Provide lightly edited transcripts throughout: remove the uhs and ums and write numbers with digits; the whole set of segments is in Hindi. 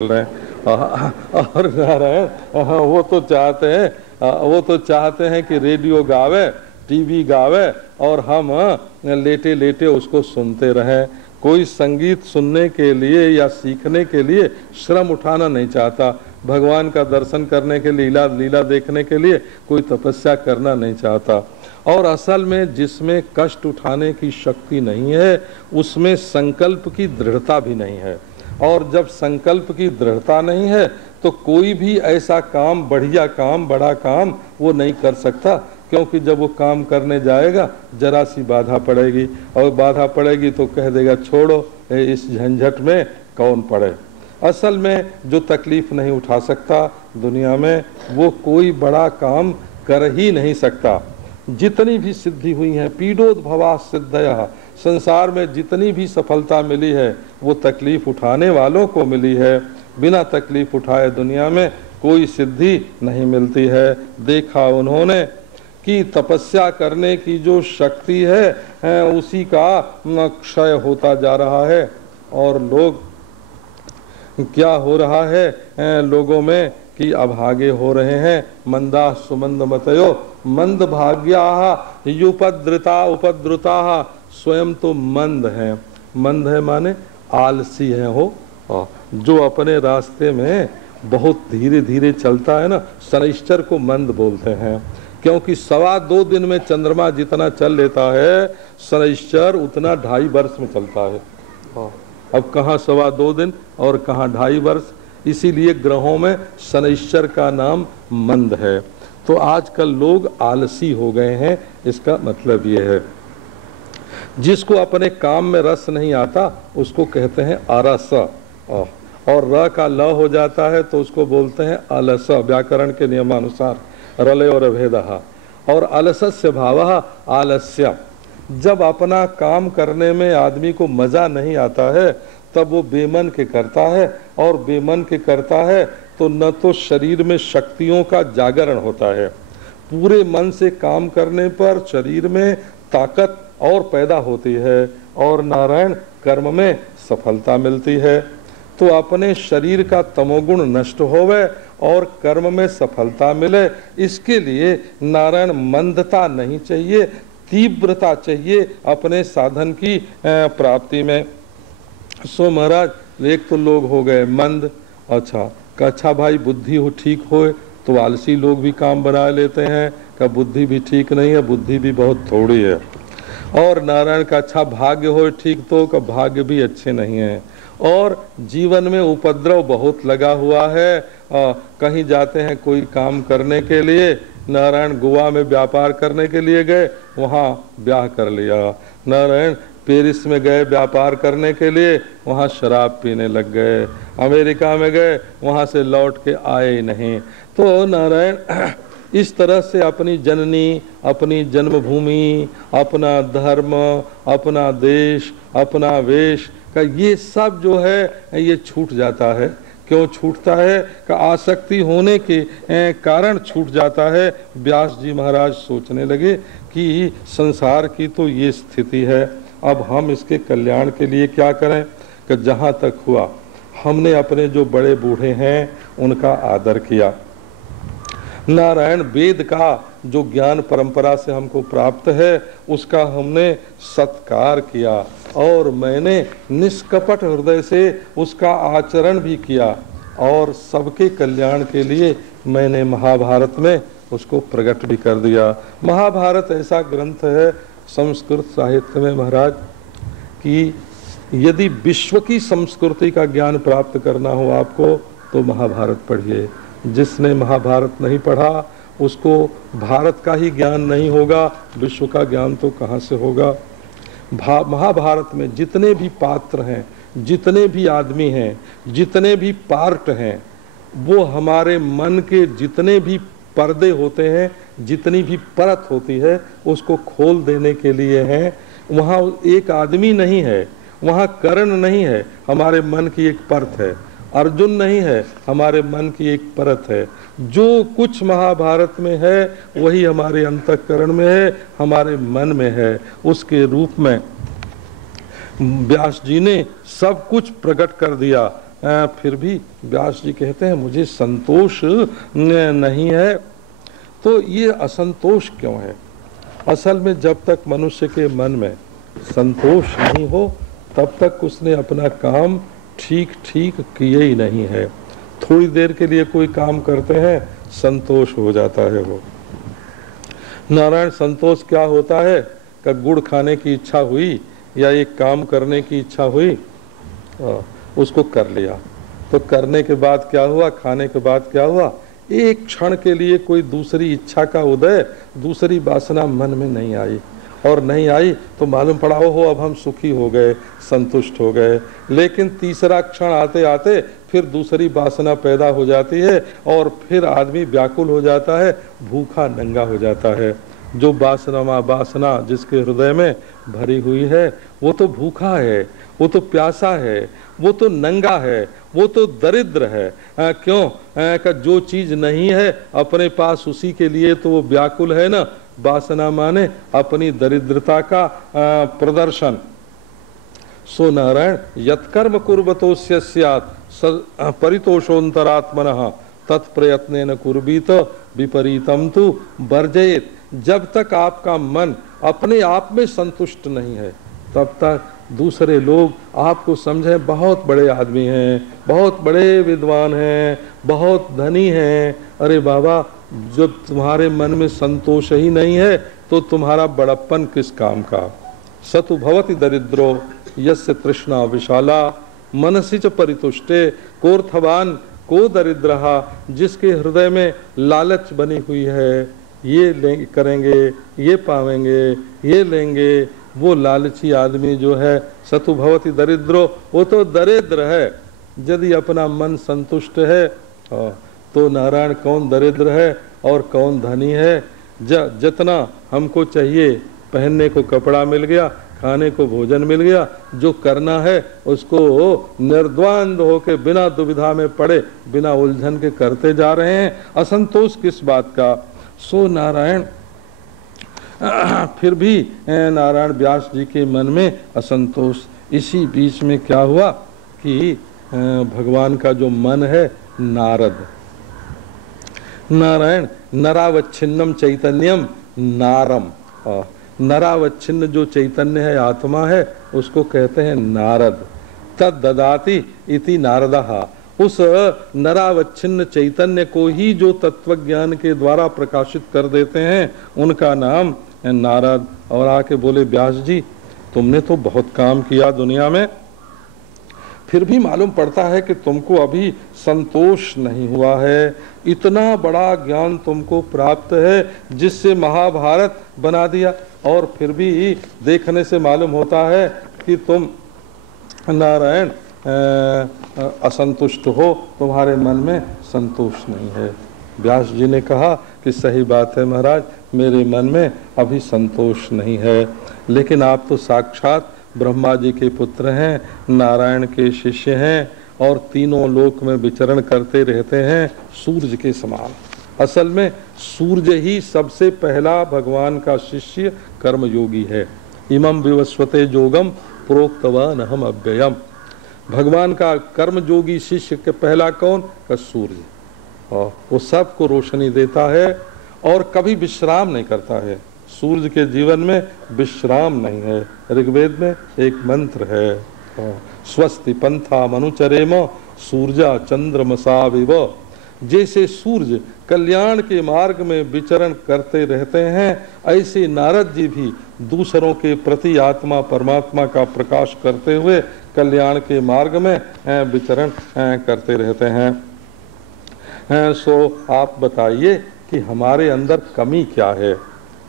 रहे हैं। और नारायण वो तो चाहते हैं कि रेडियो गावे, टीवी गावे और हम लेटे लेटे उसको सुनते रहें। कोई संगीत सुनने के लिए या सीखने के लिए श्रम उठाना नहीं चाहता। भगवान का दर्शन करने के लिए, लीला देखने के लिए कोई तपस्या करना नहीं चाहता। और असल में जिसमें कष्ट उठाने की शक्ति नहीं है उसमें संकल्प की दृढ़ता भी नहीं है। और जब संकल्प की दृढ़ता नहीं है तो कोई भी ऐसा काम, बढ़िया काम, बड़ा काम वो नहीं कर सकता, क्योंकि जब वो काम करने जाएगा जरा सी बाधा पड़ेगी, और बाधा पड़ेगी तो कह देगा छोड़ो, इस झंझट में कौन पड़े। असल में जो तकलीफ नहीं उठा सकता दुनिया में वो कोई बड़ा काम कर ही नहीं सकता। जितनी भी सिद्धि हुई है, पीडोद्भवा सिद्धयः, संसार में जितनी भी सफलता मिली है वो तकलीफ उठाने वालों को मिली है। बिना तकलीफ उठाए दुनिया में कोई सिद्धि नहीं मिलती है। देखा उन्होंने कि तपस्या करने की जो शक्ति है उसी का क्षय होता जा रहा है। और लोग क्या हो रहा है लोगों में कि अभागे हो रहे हैं। मंदा सुमंद मतयो मंद भाग्या युपद्रुता उपद्रुता, स्वयं तो मंद है। मंद है माने आलसी है हो, जो अपने रास्ते में बहुत धीरे धीरे चलता है ना, शनैश्चर को मंद बोलते हैं। क्योंकि 2.25 दिन में चंद्रमा जितना चल लेता है शनैश्चर उतना 2.5 वर्ष में चलता है। अब कहाँ 2.25 दिन और कहाँ 2.5 वर्ष, इसीलिए ग्रहों में शनैश्चर का नाम मंद है। तो आजकल लोग आलसी हो गए हैं, इसका मतलब ये है। जिसको अपने काम में रस नहीं आता उसको कहते हैं आरस, और र का ल हो जाता है तो उसको बोलते हैं अलस, व्याकरण के नियमानुसार रले और अभेदः। और अलसस्य भावः आलस्य। जब अपना काम करने में आदमी को मजा नहीं आता है तब वो बेमन के करता है, और बेमन के करता है तो न तो शरीर में शक्तियों का जागरण होता है, पूरे मन से काम करने पर शरीर में ताकत और पैदा होती है, और नारायण कर्म में सफलता मिलती है। तो अपने शरीर का तमोगुण नष्ट होवे और कर्म में सफलता मिले, इसके लिए नारायण मंदता नहीं चाहिए, तीव्रता चाहिए अपने साधन की प्राप्ति में। सो महाराज एक तो लोग हो गए मंद। अच्छा भाई बुद्धि हो ठीक हो तो आलसी लोग भी काम बना लेते हैं का बुद्धि भी ठीक नहीं है, बुद्धि भी बहुत थोड़ी है। और नारायण का अच्छा भाग्य हो ठीक तो का भाग्य भी अच्छे नहीं है। और जीवन में उपद्रव बहुत लगा हुआ है। कहीं जाते हैं कोई काम करने के लिए, नारायण गोवा में व्यापार करने के लिए गए, वहाँ ब्याह कर लिया। नारायण पेरिस में गए व्यापार करने के लिए, वहाँ शराब पीने लग गए। अमेरिका में गए, वहाँ से लौट के आए ही नहीं। तो नारायण इस तरह से अपनी जननी, अपनी जन्मभूमि, अपना धर्म, अपना देश, अपना वेश का ये सब जो है ये छूट जाता है। क्यों छूटता है का आसक्ति होने के कारण छूट जाता है। व्यास जी महाराज सोचने लगे कि संसार की तो ये स्थिति है, अब हम इसके कल्याण के लिए क्या करें। कि जहाँ तक हुआ हमने अपने जो बड़े बूढ़े हैं उनका आदर किया। नारायण वेद का जो ज्ञान परंपरा से हमको प्राप्त है उसका हमने सत्कार किया, और मैंने निष्कपट हृदय से उसका आचरण भी किया, और सबके कल्याण के लिए मैंने महाभारत में उसको प्रकट भी कर दिया। महाभारत ऐसा ग्रंथ है संस्कृत साहित्य में महाराज कि यदि विश्व की संस्कृति का ज्ञान प्राप्त करना हो आपको तो महाभारत पढ़िए। जिसने महाभारत नहीं पढ़ा उसको भारत का ही ज्ञान नहीं होगा, विश्व का ज्ञान तो कहाँ से होगा। महाभारत में जितने भी पात्र हैं, जितने भी आदमी हैं, जितने भी पार्ट हैं, वो हमारे मन के जितने भी पर्दे होते हैं, जितनी भी परत होती है उसको खोल देने के लिए हैं। वहाँ एक आदमी नहीं है, वहाँ कर्ण नहीं है, हमारे मन की एक परत है। अर्जुन नहीं है, हमारे मन की एक परत है। जो कुछ महाभारत में है वही हमारे अंतःकरण में है, हमारे मन में है। उसके रूप में व्यास जी ने सब कुछ प्रकट कर दिया। फिर भी व्यास जी कहते हैं मुझे संतोष नहीं है। तो ये असंतोष क्यों है? असल में जब तक मनुष्य के मन में संतोष नहीं हो तब तक उसने अपना काम ठीक ठीक किए ही नहीं है। थोड़ी देर के लिए कोई काम करते हैं, संतोष हो जाता है वो। नारायण, संतोष क्या होता है? कि गुड़ खाने की इच्छा हुई या एक काम करने की इच्छा हुई, उसको कर लिया, तो करने के बाद क्या हुआ, खाने के बाद क्या हुआ, एक क्षण के लिए कोई दूसरी इच्छा का उदय, दूसरी वासना मन में नहीं आई, और नहीं आई तो मालूम पड़ा हो अब हम सुखी हो गए, संतुष्ट हो गए। लेकिन तीसरा क्षण आते आते फिर दूसरी वासना पैदा हो जाती है और फिर आदमी व्याकुल हो जाता है, भूखा नंगा हो जाता है। जो वासना जिसके हृदय में भरी हुई है वो तो भूखा है, वो तो प्यासा है, वो तो नंगा है, वो तो दरिद्र है। क्यों? कि जो चीज नहीं है अपने पास उसी के लिए तो वो व्याकुल है ना। वासना माने अपनी दरिद्रता का प्रदर्शन। सो नारायण, यत्कर्म कुर्वतोस्य स्यात् परितोषोन्तरात्मनः तत्प्रयत्नेन कुर्वीत विपरीतम तु वर्जयेत्। जब तक आपका मन अपने आप में संतुष्ट नहीं है तब तक दूसरे लोग आपको समझे बहुत बड़े आदमी हैं, बहुत बड़े विद्वान हैं, बहुत धनी हैं। अरे बाबा, जब तुम्हारे मन में संतोष ही नहीं है तो तुम्हारा बड़प्पन किस काम का। सतु भवति दरिद्रो यस्य तृष्णा विशाला मनसि च परितुष्टे कोर्थवान को दरिद्रहा। जिसके हृदय में लालच बनी हुई है, ये करेंगे, ये पावेंगे, ये लेंगे, वो लालची आदमी जो है सतु भवति दरिद्रो, वो तो दरिद्र है। यदि अपना मन संतुष्ट है तो नारायण कौन दरिद्र है और कौन धनी है। जितना हमको चाहिए, पहनने को कपड़ा मिल गया, खाने को भोजन मिल गया, जो करना है उसको निर्द्वंद होके बिना दुविधा में पड़े, बिना उलझन के करते जा रहे हैं। असंतोष किस बात का? सो नारायण, फिर भी नारायण व्यास जी के मन में असंतोष। इसी बीच में क्या हुआ कि भगवान का जो मन है नारद, नारायण नरावच्छिन्नम चैतन्यम नारम, नरावच्छिन्न जो चैतन्य है, आत्मा है, उसको कहते हैं नारद। तद ददाति इति नारदः। उस नरावच्छिन्न चैतन्य को ही जो तत्व ज्ञान के द्वारा प्रकाशित कर देते हैं उनका नाम नारद। और आके बोले व्यास जी तुमने तो बहुत काम किया दुनिया में, फिर भी मालूम पड़ता है कि तुमको अभी संतोष नहीं हुआ है। इतना बड़ा ज्ञान तुमको प्राप्त है जिससे महाभारत बना दिया, और फिर भी देखने से मालूम होता है कि तुम नारायण असंतुष्ट हो, तुम्हारे मन में संतोष नहीं है। व्यास जी ने कहा कि सही बात है महाराज, मेरे मन में अभी संतोष नहीं है, लेकिन आप तो साक्षात ब्रह्मा जी के पुत्र हैं, नारायण के शिष्य हैं, और तीनों लोक में विचरण करते रहते हैं सूर्य के समान। असल में सूर्य ही सबसे पहला भगवान का शिष्य कर्मयोगी है। इमं विवस्वते जोगम प्रोक्तवान अहम अव्ययम। भगवान का कर्मयोगी शिष्य के पहला कौन? का सूर्य। और वो सबको रोशनी देता है और कभी विश्राम नहीं करता है। सूर्य के जीवन में विश्राम नहीं है। ऋग्वेद में एक मंत्र है, स्वस्ति पंथा मनुचरेम सूर्या चंद्रमसाविव। जैसे सूर्य कल्याण के मार्ग में विचरण करते रहते हैं, ऐसे नारद जी भी दूसरों के प्रति आत्मा परमात्मा का प्रकाश करते हुए कल्याण के मार्ग में विचरण करते रहते हैं। सो आप बताइए कि हमारे अंदर कमी क्या है?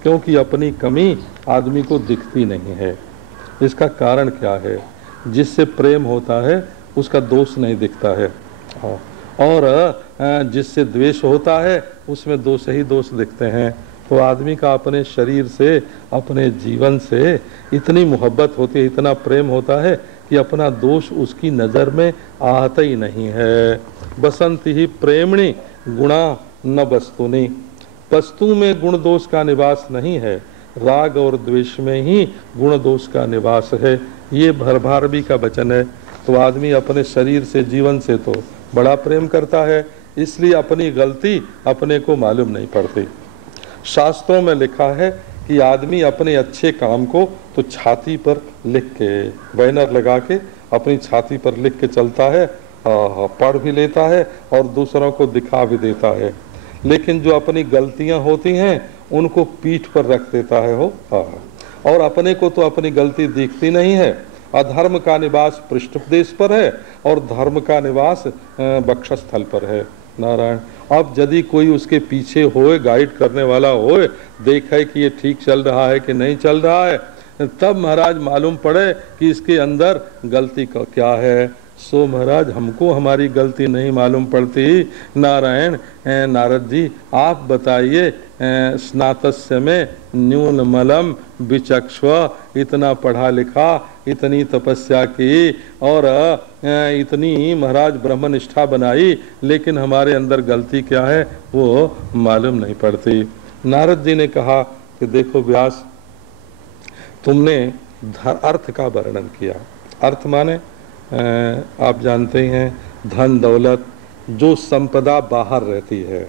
क्योंकि अपनी कमी आदमी को दिखती नहीं है। इसका कारण क्या है? जिससे प्रेम होता है उसका दोष नहीं दिखता है, और जिससे द्वेष होता है उसमें दोष ही दोष दिखते हैं। तो आदमी का अपने शरीर से, अपने जीवन से इतनी मोहब्बत होती है, इतना प्रेम होता है कि अपना दोष उसकी नज़र में आता ही नहीं है। बसंती ही प्रेमणी गुणा न वस्तुनि। वस्तु में गुण दोष का निवास नहीं है, राग और द्वेष में ही गुण दोष का निवास है। ये भारवी का वचन है। तो आदमी अपने शरीर से, जीवन से तो बड़ा प्रेम करता है, इसलिए अपनी गलती अपने को मालूम नहीं पड़ती। शास्त्रों में लिखा है कि आदमी अपने अच्छे काम को तो छाती पर लिख के, बैनर लगा के अपनी छाती पर लिख के चलता है, पढ़ भी लेता है और दूसरों को दिखा भी देता है, लेकिन जो अपनी गलतियां होती हैं उनको पीठ पर रख देता है हो, और अपने को तो अपनी गलती दिखती नहीं है। अधर्म का निवास पृष्ठदेश पर है और धर्म का निवास वक्षस्थल पर है। नारायण, अब यदि कोई उसके पीछे होए, गाइड करने वाला होए, देखे कि ये ठीक चल रहा है कि नहीं चल रहा है, तब महाराज मालूम पड़े कि इसके अंदर गलती क्या है। सो महाराज हमको हमारी गलती नहीं मालूम पड़ती। नारायण, नारद जी आप बताइए, स्नातस्य में न्यून मलम विचक्ष्व, इतना पढ़ा लिखा, इतनी तपस्या की और इतनी महाराज ब्रह्मनिष्ठा बनाई, लेकिन हमारे अंदर गलती क्या है वो मालूम नहीं पड़ती। नारद जी ने कहा कि देखो व्यास, तुमने अर्थ का वर्णन किया। अर्थ माने आप जानते हैं धन दौलत, जो संपदा बाहर रहती है,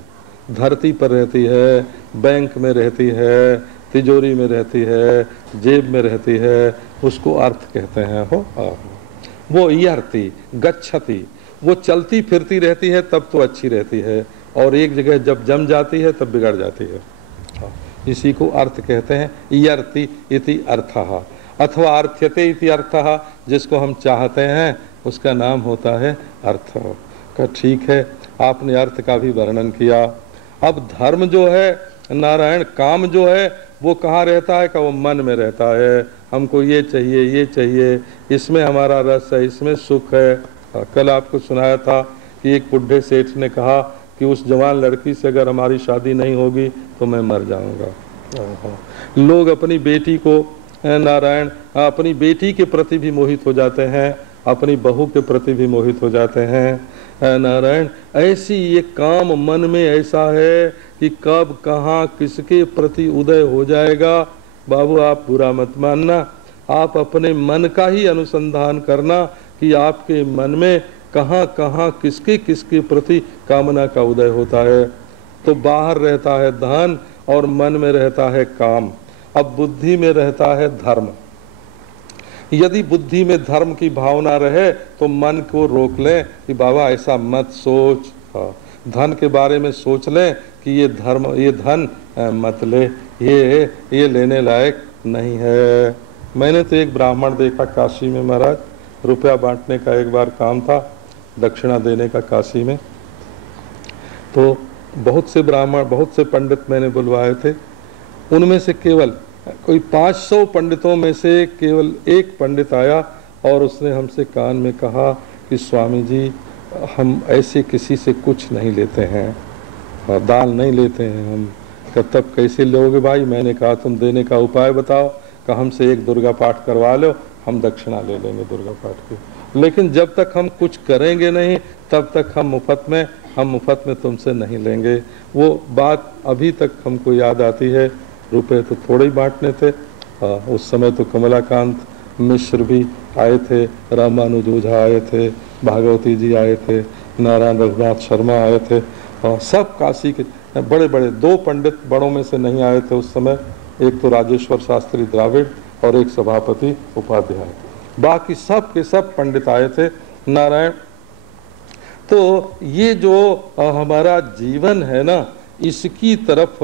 धरती पर रहती है, बैंक में रहती है, तिजोरी में रहती है, जेब में रहती है, उसको अर्थ कहते हैं। हो वो इयर्ति गच्छति, वो चलती फिरती रहती है तब तो अच्छी रहती है, और एक जगह जब जम जाती है तब बिगड़ जाती है। इसी को अर्थ कहते हैं। इयर्ति इति अर्थः, अथवा अर्थ्यते इति अर्थः, जिसको हम चाहते हैं उसका नाम होता है अर्थ का। ठीक है, आपने अर्थ का भी वर्णन किया। अब धर्म जो है नारायण, काम जो है वो कहाँ रहता है? का वो मन में रहता है। हमको ये चाहिए, ये चाहिए, इसमें हमारा रस है, इसमें सुख है। कल आपको सुनाया था कि एक बुढ़े सेठ ने कहा कि उस जवान लड़की से अगर हमारी शादी नहीं होगी तो मैं मर जाऊंगा। लोग अपनी बेटी को नारायण, अपनी बेटी के प्रति भी मोहित हो जाते हैं, अपनी बहू के प्रति भी मोहित हो जाते हैं। नारायण, ऐसी ये काम मन में ऐसा है कि कब कहाँ किसके प्रति उदय हो जाएगा। बाबू आप बुरा मत मानना, आप अपने मन का ही अनुसंधान करना कि आपके मन में कहाँ कहाँ किसके किसके प्रति कामना का उदय होता है। तो बाहर रहता है धन और मन में रहता है काम। अब बुद्धि में रहता है धर्म। यदि बुद्धि में धर्म की भावना रहे तो मन को रोक लें कि बाबा ऐसा मत सोच, धन के बारे में सोच लें कि ये धर्म, ये धन मत ले, ये लेने लायक नहीं है। मैंने तो एक ब्राह्मण देखा काशी में महाराज, रुपया बांटने का एक बार काम था, दक्षिणा देने का काशी में। तो बहुत से ब्राह्मण, बहुत से पंडित मैंने बुलवाए थे। उनमें से केवल कोई 500 पंडितों में से केवल एक पंडित आया और उसने हमसे कान में कहा कि स्वामी जी हम ऐसे किसी से कुछ नहीं लेते हैं, दान नहीं लेते हैं हम। तब कैसे लोगे भाई? मैंने कहा तुम देने का उपाय बताओ। कहा हमसे एक दुर्गा पाठ करवा लो, हम दक्षिणा ले लेंगे दुर्गा पाठ की। लेकिन जब तक हम कुछ करेंगे नहीं तब तक हम मुफ्त में तुमसे नहीं लेंगे। वो बात अभी तक हमको याद आती है। रुपए तो थोड़े ही बांटने थे। उस समय तो कमलाकांत मिश्र भी आए थे, रामानुज ओझा आए थे, भागवती जी आए थे, नारायण रघुनाथ शर्मा आए थे, सब काशी के बड़े बड़े। 2 पंडित बड़ों में से नहीं आए थे उस समय, एक तो राजेश्वर शास्त्री द्राविड़ और एक सभापति उपाध्याय। बाकी सब के सब पंडित आए थे नारायण। तो ये जो हमारा जीवन है ना, इसकी तरफ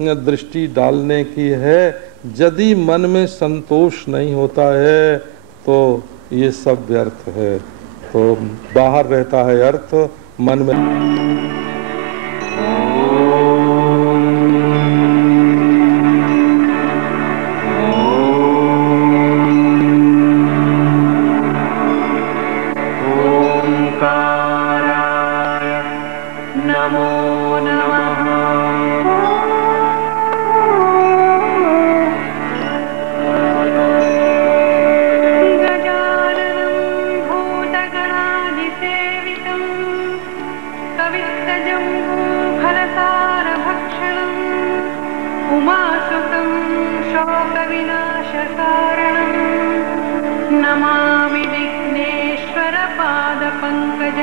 दृष्टि डालने की है। यदि मन में संतोष नहीं होता है तो ये सब व्यर्थ है। तो बाहर रहता है अर्थ, मन में नमामि विघ्नेश्वर या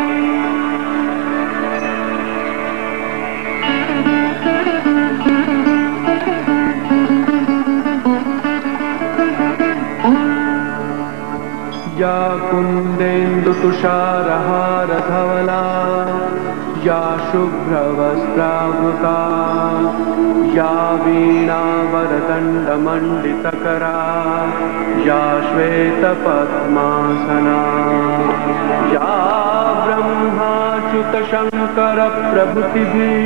कुन्देन्दुतुषारहारधवला या शुभ्रवस्त्रावृता या वीणावरदण्डमण्डितकरा या श्वेतपद्मासना या ब्रह्माच्युतशङ्करप्रभृतिभिः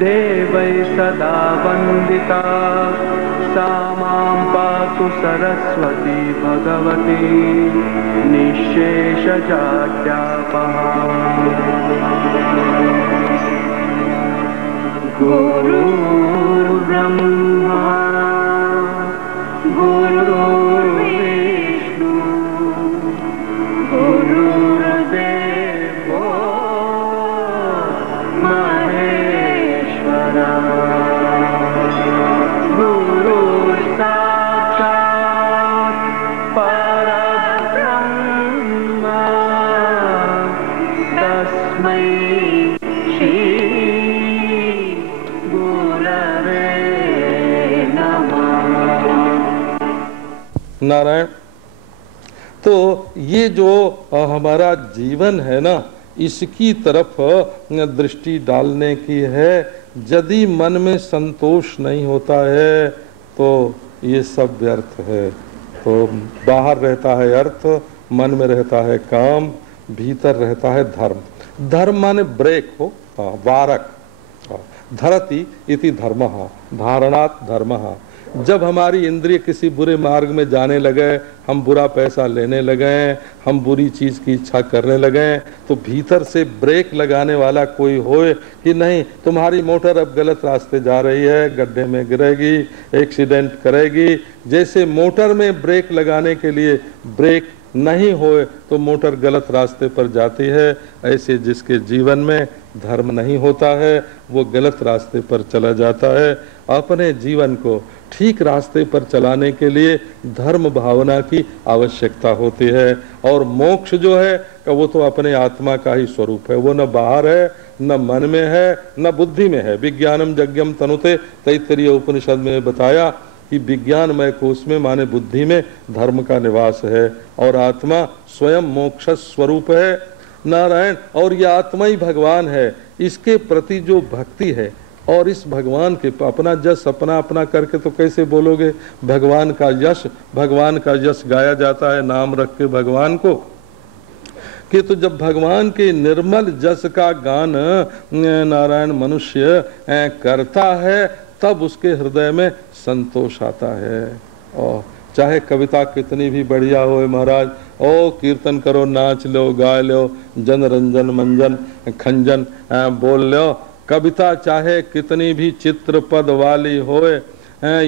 देवैः सदा वन्दिता सा मां पातु सरस्वती भगवती निःशेषजाड्यापहा। गुरुर्ब्रह्मा गुरुर्विष्णु गुरुर्देवो महेश्वरा गुरुर्साक्षात् परब्रह्म तस्मै श्री गुरवे नमः। नारायण, तो ये जो हमारा जीवन है ना, इसकी तरफ दृष्टि डालने की है। यदि मन में संतोष नहीं होता है तो ये सब व्यर्थ है। तो बाहर रहता है अर्थ, मन में रहता है काम, भीतर रहता है धर्म। धर्म माने ब्रेक हो, वारक। धरति इति धर्मः, धारणात् धर्मः। जब हमारी इंद्रिय किसी बुरे मार्ग में जाने लगे, हम बुरा पैसा लेने लगे, हम बुरी चीज की इच्छा करने लगे, तो भीतर से ब्रेक लगाने वाला कोई होए कि नहीं, तुम्हारी मोटर अब गलत रास्ते जा रही है, गड्ढे में गिरेगी, एक्सीडेंट करेगी। जैसे मोटर में ब्रेक लगाने के लिए ब्रेक नहीं होए तो मोटर गलत रास्ते पर जाती है, ऐसे जिसके जीवन में धर्म नहीं होता है वो गलत रास्ते पर चला जाता है। अपने जीवन को ठीक रास्ते पर चलाने के लिए धर्म भावना की आवश्यकता होती है। और मोक्ष जो है वो तो अपने आत्मा का ही स्वरूप है, वो न बाहर है, न मन में है, न बुद्धि में है। विज्ञानम यज्ञम तनुते, तैत्तरीय उपनिषद में बताया कि विज्ञानमय कोश में माने बुद्धि में धर्म का निवास है और आत्मा स्वयं मोक्ष स्वरूप है। नारायण, और यह आत्मा ही भगवान है। इसके प्रति जो भक्ति है और इस भगवान के अपना जस अपना अपना करके तो कैसे बोलोगे? भगवान का यश गाया जाता है नाम रख के भगवान को, कि तो जब भगवान के निर्मल जस का गान नारायण मनुष्य करता है तब उसके हृदय में संतोष आता है। और चाहे कविता कितनी भी बढ़िया हो महाराज, ओ कीर्तन करो, नाच लो, गा लो, जन रंजन मंजन खंजन बोल लो, कविता चाहे कितनी भी चित्र पद वाली होए,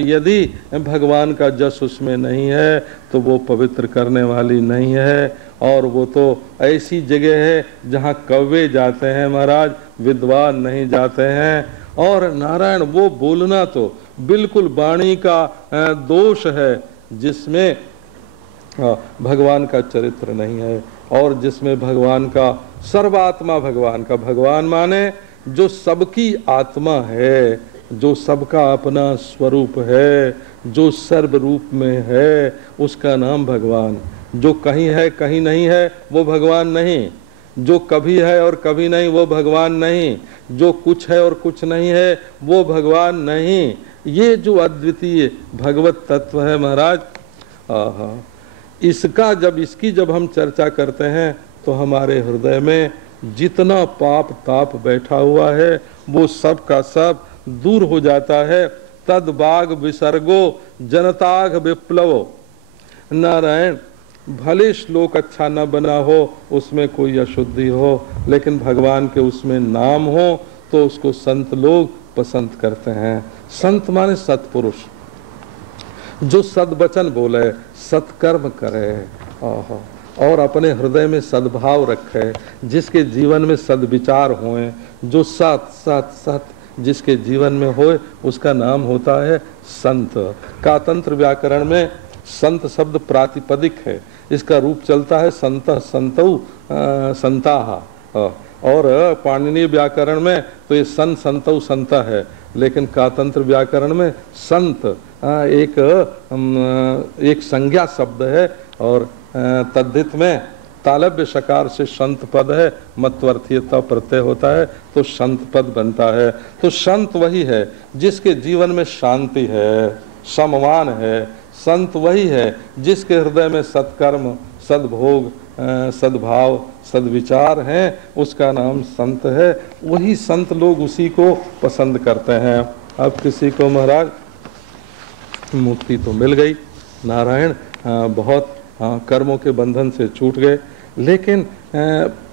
यदि भगवान का जस उसमें नहीं है तो वो पवित्र करने वाली नहीं है। और वो तो ऐसी जगह है जहाँ कौवे जाते हैं महाराज, विद्वान नहीं जाते हैं। और नारायण, वो बोलना तो बिल्कुल वाणी का दोष है जिसमें भगवान का चरित्र नहीं है और जिसमें भगवान का सर्वात्मा भगवान माने जो सबकी आत्मा है, जो सबका अपना स्वरूप है, जो सर्व रूप में है, उसका नाम भगवान। जो कहीं है कहीं नहीं है वो भगवान नहीं, जो कभी है और कभी नहीं वो भगवान नहीं, जो कुछ है और कुछ नहीं है वो भगवान नहीं। ये जो अद्वितीय भगवत तत्व है महाराज, इसकी जब हम चर्चा करते हैं तो हमारे हृदय में जितना पाप ताप बैठा हुआ है वो सब का सब दूर हो जाता है। तद बाग विसर्गो जनताघ विप्लवो। नारायण, भले श्लोक अच्छा न बना हो, उसमें कोई अशुद्धि हो, लेकिन भगवान के उसमें नाम हो तो उसको संत लोग पसंद करते हैं। संत माने सत्पुरुष, जो सद्वचन बोले, सत्कर्म करे और अपने हृदय में सद्भाव रखे, जिसके जीवन में सद्विचार होए, जो सत सत सत जिसके जीवन में होए, उसका नाम होता है संत। कातंत्र व्याकरण में संत शब्द प्रातिपदिक है, इसका रूप चलता है संत संतौ संताहा। और पाणिनीय व्याकरण में तो ये सन संतौ संता है, लेकिन कातंत्र व्याकरण में संत एक संज्ञा शब्द है और तद्धित में तालव्य शकार से संत पद है, मत्वर्थीयता प्रत्यय होता है तो संत पद बनता है। तो संत वही है जिसके जीवन में शांति है, सम्मान है। संत वही है जिसके हृदय में सत्कर्म, सद्भोग, सद्भाव, सद्विचार हैं, उसका नाम संत है। वही संत लोग उसी को पसंद करते हैं। अब किसी को महाराज मुक्ति तो मिल गई, नारायण बहुत कर्मों के बंधन से छूट गए, लेकिन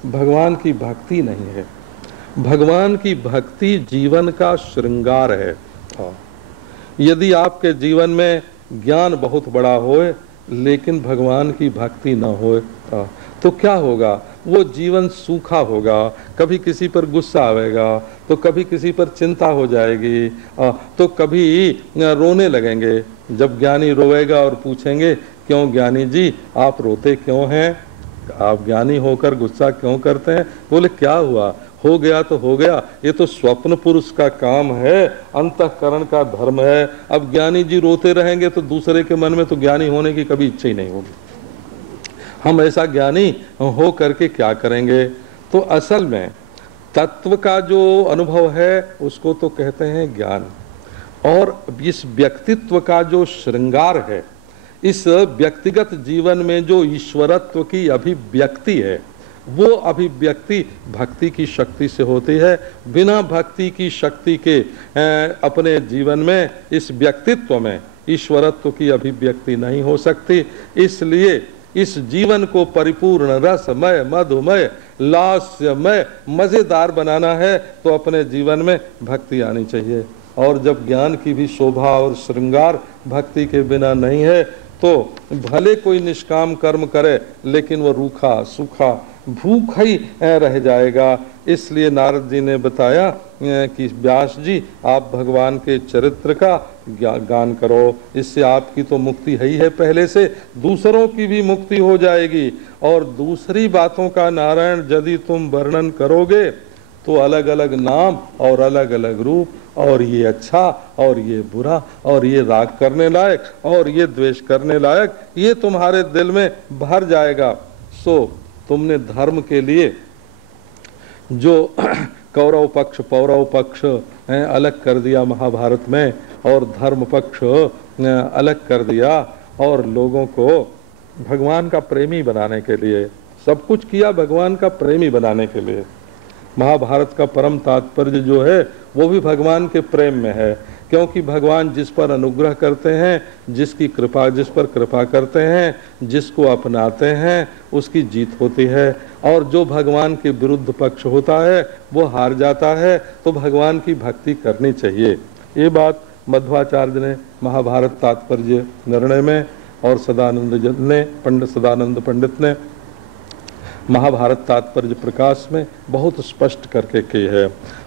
भगवान की भक्ति नहीं है। भगवान की भक्ति जीवन का श्रृंगार है। यदि आपके जीवन में ज्ञान बहुत बड़ा होए लेकिन भगवान की भक्ति न होए तो क्या होगा? वो जीवन सूखा होगा। कभी किसी पर गुस्सा आएगा तो कभी किसी पर चिंता हो जाएगी, तो कभी रोने लगेंगे। जब ज्ञानी रोएगा और पूछेंगे क्यों ज्ञानी जी आप रोते क्यों हैं, आप ज्ञानी होकर गुस्सा क्यों करते हैं? बोले क्या हुआ, हो गया तो हो गया, ये तो स्वप्न पुरुष का काम है, अंतःकरण का धर्म है। अब ज्ञानी जी रोते रहेंगे तो दूसरे के मन में तो ज्ञानी होने की कभी इच्छा ही नहीं होगी। हम ऐसा ज्ञानी हो करके क्या करेंगे? तो असल में तत्व का जो अनुभव है उसको तो कहते हैं ज्ञान, और इस व्यक्तित्व का जो श्रृंगार है, इस व्यक्तिगत जीवन में जो ईश्वरत्व की अभिव्यक्ति है, वो अभिव्यक्ति भक्ति की शक्ति से होती है। बिना भक्ति की शक्ति के अपने जीवन में, इस व्यक्तित्व में ईश्वरत्व की अभिव्यक्ति नहीं हो सकती। इसलिए इस जीवन को परिपूर्ण, रसमय, मधुमय, लास्यमय, मजेदार बनाना है तो अपने जीवन में भक्ति आनी चाहिए। और जब ज्ञान की भी शोभा और श्रृंगार भक्ति के बिना नहीं है तो भले कोई निष्काम कर्म करे लेकिन वो रूखा सूखा भूखा ही रह जाएगा। इसलिए नारद जी ने बताया कि व्यास जी आप भगवान के चरित्र का गान करो, इससे आपकी तो मुक्ति है ही है पहले से, दूसरों की भी मुक्ति हो जाएगी। और दूसरी बातों का नारायण यदि तुम वर्णन करोगे तो अलग अलग नाम और अलग अलग रूप, और ये अच्छा और ये बुरा, और ये राग करने लायक और ये द्वेष करने लायक, ये तुम्हारे दिल में भर जाएगा। सो तुमने धर्म के लिए जो कौरव पक्ष पौरव पक्ष अलग कर दिया महाभारत में, और धर्म पक्ष अलग कर दिया, और लोगों को भगवान का प्रेमी बनाने के लिए सब कुछ किया, भगवान का प्रेमी बनाने के लिए। महाभारत का परम तात्पर्य जो है वो भी भगवान के प्रेम में है, क्योंकि भगवान जिस पर अनुग्रह करते हैं, जिस पर कृपा करते हैं, जिसको अपनाते हैं उसकी जीत होती है, और जो भगवान के विरुद्ध पक्ष होता है वो हार जाता है। तो भगवान की भक्ति करनी चाहिए। ये बात मध्वाचार्य ने महाभारत तात्पर्य निर्णय में, और सदानंद ने, पंडित सदानंद पंडित ने महाभारत तात्पर्य प्रकाश में बहुत स्पष्ट करके की है।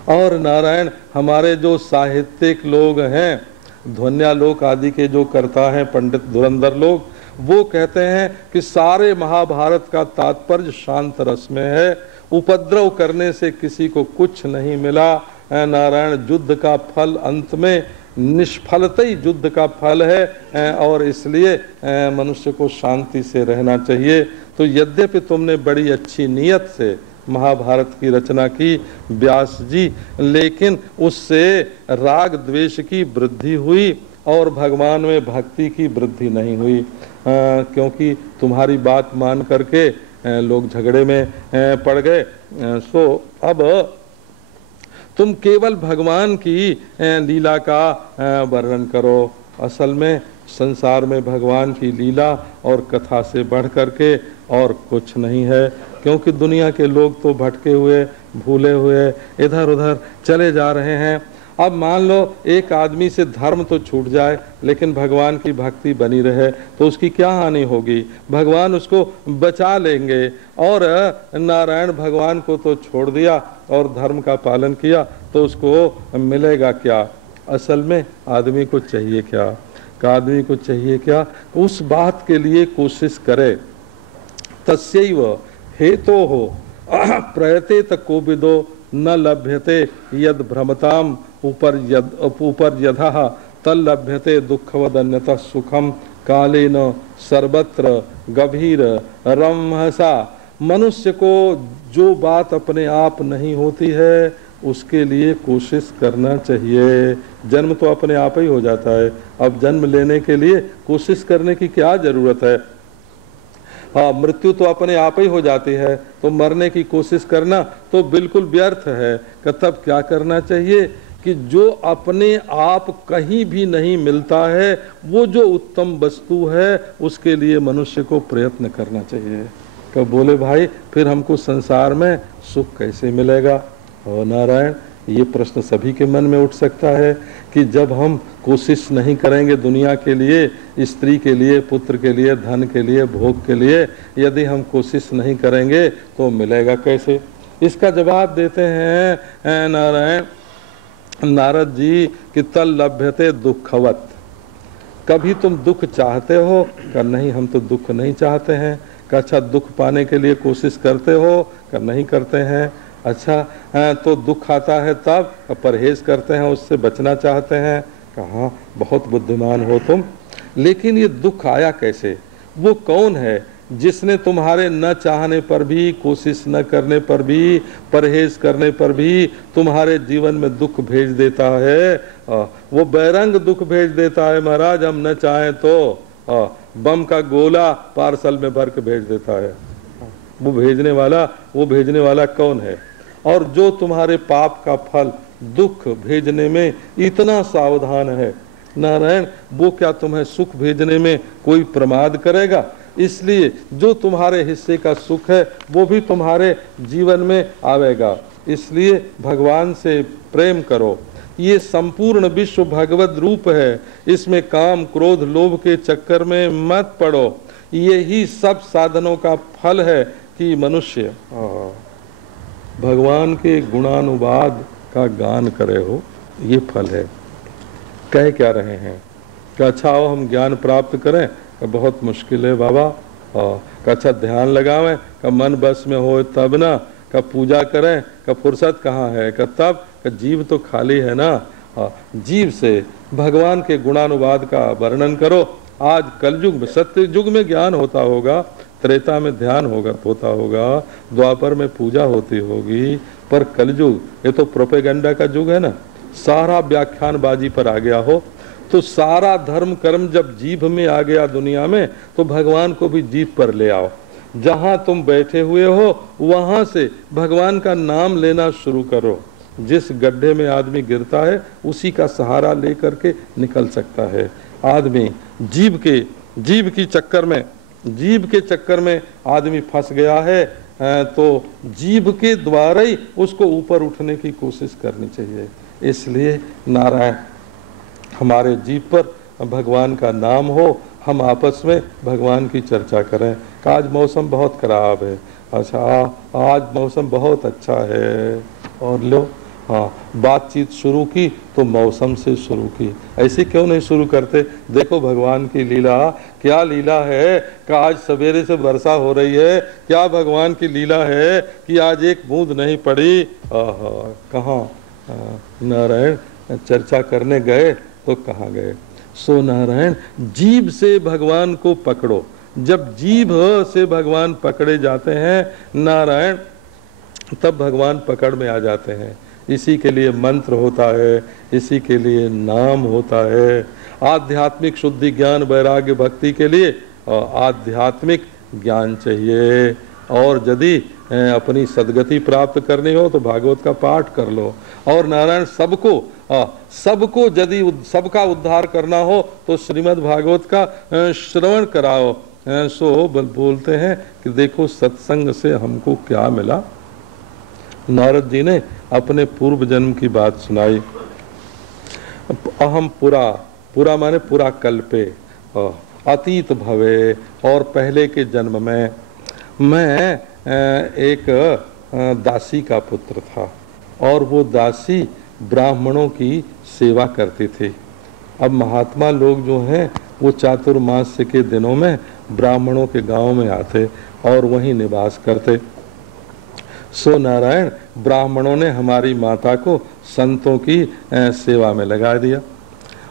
और नारायण हमारे जो साहित्यिक लोग हैं, ध्वन्यालोक आदि के जो करता है पंडित धुरंधर लोग, वो कहते हैं कि सारे महाभारत का तात्पर्य शांत रस में है, उपद्रव करने से किसी को कुछ नहीं मिला। नारायण युद्ध का फल अंत में निष्फलता ही युद्ध का फल है, और इसलिए मनुष्य को शांति से रहना चाहिए। तो यद्यपि तुमने बड़ी अच्छी नीयत से महाभारत की रचना की व्यास जी, लेकिन उससे राग द्वेष की वृद्धि हुई और भगवान में भक्ति की वृद्धि नहीं हुई, क्योंकि तुम्हारी बात मान करके लोग झगड़े में पड़ गए। सो अब तुम केवल भगवान की लीला का वर्णन करो। असल में संसार में भगवान की लीला और कथा से बढ़ करके और कुछ नहीं है, क्योंकि दुनिया के लोग तो भटके हुए, भूले हुए इधर उधर चले जा रहे हैं। अब मान लो एक आदमी से धर्म तो छूट जाए लेकिन भगवान की भक्ति बनी रहे तो उसकी क्या हानि होगी? भगवान उसको बचा लेंगे। और नारायण भगवान को तो छोड़ दिया और धर्म का पालन किया तो उसको मिलेगा क्या? असल में आदमी को चाहिए क्या? का आदमी को चाहिए क्या, उस बात के लिए कोशिश करे। तस्यैव हेतोः प्रयतेत कोविदो न लभ्यते यद भ्रमताम उपर्यधः तल्लभ्यते दुःखवदन्यतः सुखम कालेन सर्वत्र गभीर रमहसा। मनुष्य को जो बात अपने आप नहीं होती है उसके लिए कोशिश करना चाहिए। जन्म तो अपने आप ही हो जाता है, अब जन्म लेने के लिए कोशिश करने की क्या जरूरत है। हाँ, मृत्यु तो अपने आप ही हो जाती है, तो मरने की कोशिश करना तो बिल्कुल व्यर्थ है। तब क्या करना चाहिए कि जो अपने आप कहीं भी नहीं मिलता है, वो जो उत्तम वस्तु है उसके लिए मनुष्य को प्रयत्न करना चाहिए। कब बोले भाई फिर हमको संसार में सुख कैसे मिलेगा। ओ नारायण, ये प्रश्न सभी के मन में उठ सकता है कि जब हम कोशिश नहीं करेंगे दुनिया के लिए, स्त्री के लिए, पुत्र के लिए, धन के लिए, भोग के लिए, यदि हम कोशिश नहीं करेंगे तो मिलेगा कैसे। इसका जवाब देते हैं नारायण नारद जी कि तल लभ्यते दुखवत। कभी तुम दुख चाहते हो कि नहीं, हम तो दुख नहीं चाहते हैं। अच्छा, दुख पाने के लिए कोशिश करते हो कि नहीं करते हैं। अच्छा, तो दुख आता है तब परहेज करते हैं, उससे बचना चाहते हैं। कहाँ, बहुत बुद्धिमान हो तुम। लेकिन ये दुख आया कैसे, वो कौन है जिसने तुम्हारे न चाहने पर भी, कोशिश न करने पर भी, परहेज करने पर भी तुम्हारे जीवन में दुख भेज देता है। वो बैरंग दुख भेज देता है महाराज। हम न चाहें तो बम का गोला पार्सल में भर के भेज देता है। वो भेजने वाला कौन है। और जो तुम्हारे पाप का फल दुख भेजने में इतना सावधान है नारायण, वो क्या तुम्हें सुख भेजने में कोई प्रमाद करेगा। इसलिए जो तुम्हारे हिस्से का सुख है वो भी तुम्हारे जीवन में आवेगा। इसलिए भगवान से प्रेम करो। ये संपूर्ण विश्व भगवत रूप है, इसमें काम क्रोध लोभ के चक्कर में मत पड़ो। यही सब साधनों का फल है कि मनुष्य भगवान के गुणानुवाद का गान करे हो, ये फल है। कह क्या रहे हैं कि अच्छा आओ हम ज्ञान प्राप्त करें, का बहुत मुश्किल है बाबा। का अच्छा ध्यान लगावें, का मन बस में हो तब ना, का पूजा करें, का फुर्सत कहाँ है, का तब, का जीव तो खाली है ना। जीव से भगवान के गुणानुवाद का वर्णन करो। आज कलयुग में, सत्य युग में ज्ञान होता होगा, त्रेता में ध्यान होता होगा, द्वापर में पूजा होती होगी, पर कलयुग ये तो प्रोपेगेंडा का युग है ना। सारा व्याख्यानबाजी पर आ गया हो, तो सारा धर्म कर्म जब जीभ में आ गया दुनिया में, तो भगवान को भी जीभ पर ले आओ। जहां तुम बैठे हुए हो वहां से भगवान का नाम लेना शुरू करो। जिस गड्ढे में आदमी गिरता है उसी का सहारा लेकर के निकल सकता है। आदमी जीभ के चक्कर में आदमी फंस गया है, तो जीभ के द्वारा ही उसको ऊपर उठने की कोशिश करनी चाहिए। इसलिए नारायण हमारे जीभ पर भगवान का नाम हो, हम आपस में भगवान की चर्चा करें। आज मौसम बहुत खराब है, अच्छा आज मौसम बहुत अच्छा है, और लो हाँ बातचीत शुरू की तो मौसम से शुरू की। ऐसे क्यों नहीं शुरू करते। देखो भगवान की लीला, क्या लीला है कि आज सवेरे से वर्षा हो रही है। क्या भगवान की लीला है कि आज एक बूंद नहीं पड़ी। कहाँ नारायण चर्चा करने गए तो कहाँ गए। सो नारायण जीभ से भगवान को पकड़ो। जब जीभ से भगवान पकड़े जाते हैं नारायण, तब भगवान पकड़ में आ जाते हैं। इसी के लिए मंत्र होता है, इसी के लिए नाम होता है। आध्यात्मिक शुद्धि ज्ञान वैराग्य भक्ति के लिए आध्यात्मिक ज्ञान चाहिए। और यदि अपनी सदगति प्राप्त करनी हो तो भागवत का पाठ कर लो। और नारायण सबको यदि सबका उद्धार करना हो तो श्रीमद् भागवत का श्रवण कराओ। सो बोलते हैं कि देखो सत्संग से हमको क्या मिला। नारद जी ने अपने पूर्व जन्म की बात सुनाई। अहम पूरा माने पूरा कल्पे, अतीत भवे, और पहले के जन्म में मैं एक दासी का पुत्र था, और वो दासी ब्राह्मणों की सेवा करती थी। अब महात्मा लोग जो हैं वो चातुर्मास्य के दिनों में ब्राह्मणों के गांव में आते और वहीं निवास करते। सो नारायण, ब्राह्मणों ने हमारी माता को संतों की सेवा में लगा दिया।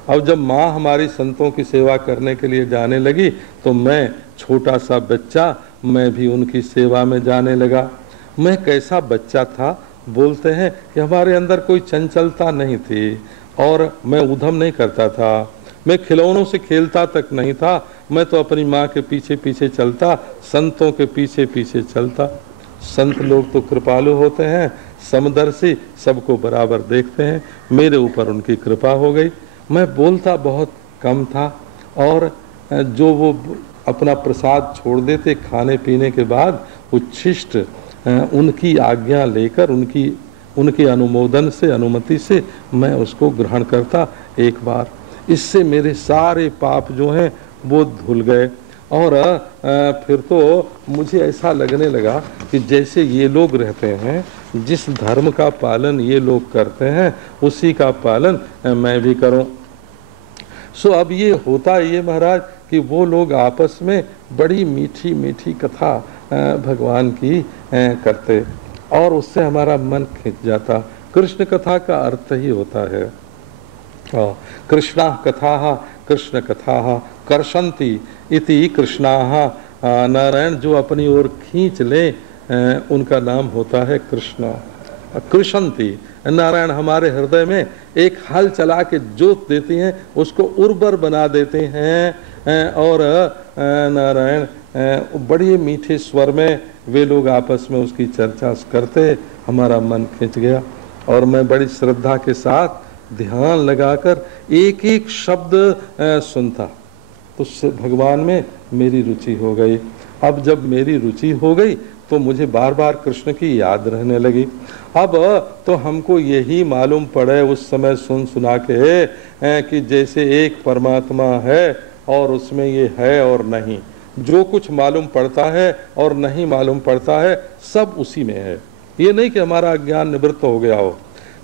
अब जब माँ हमारी संतों की सेवा करने के लिए जाने लगी तो मैं छोटा सा बच्चा, मैं भी उनकी सेवा में जाने लगा। मैं कैसा बच्चा था, बोलते हैं कि हमारे अंदर कोई चंचलता नहीं थी और मैं उधम नहीं करता था, मैं खिलौनों से खेलता तक नहीं था, मैं तो अपनी माँ के पीछे पीछे चलता, संतों के पीछे पीछे चलता। संत लोग तो कृपालु होते हैं, समदर्शी, सबको बराबर देखते हैं। मेरे ऊपर उनकी कृपा हो गई। मैं बोलता बहुत कम था और जो वो अपना प्रसाद छोड़ देते खाने पीने के बाद, उच्छिष्ट उनकी आज्ञा लेकर, उनके अनुमोदन से, अनुमति से मैं उसको ग्रहण करता एक बार। इससे मेरे सारे पाप जो हैं वो धुल गए और फिर तो मुझे ऐसा लगने लगा कि जैसे ये लोग रहते हैं, जिस धर्म का पालन ये लोग करते हैं, उसी का पालन मैं भी करूं। सो अब ये होता ये महाराज कि वो लोग आपस में बड़ी मीठी मीठी कथा भगवान की करते और उससे हमारा मन खिंच जाता। कृष्ण कथा का अर्थ ही होता है कृष्णा कथा कृष्ण कथा कर्षन्ति इति कृष्णाः। नारायण जो अपनी ओर खींच ले उनका नाम होता है कृष्ण। कृषन्ति, नारायण हमारे हृदय में एक हल चला के जोत देती हैं, उसको उर्वर बना देते हैं और नारायण बड़ी मीठे स्वर में वे लोग आपस में उसकी चर्चा करते। हमारा मन खिंच गया और मैं बड़ी श्रद्धा के साथ ध्यान लगाकर एक एक शब्द सुनता, तो भगवान में मेरी रुचि हो गई। अब जब मेरी रुचि हो गई तो मुझे बार बार कृष्ण की याद रहने लगी। अब तो हमको यही मालूम पड़े उस समय सुन सुना के कि जैसे एक परमात्मा है और उसमें ये है और नहीं, जो कुछ मालूम पड़ता है और नहीं मालूम पड़ता है सब उसी में है। ये नहीं कि हमारा ज्ञान निवृत्त हो गया हो,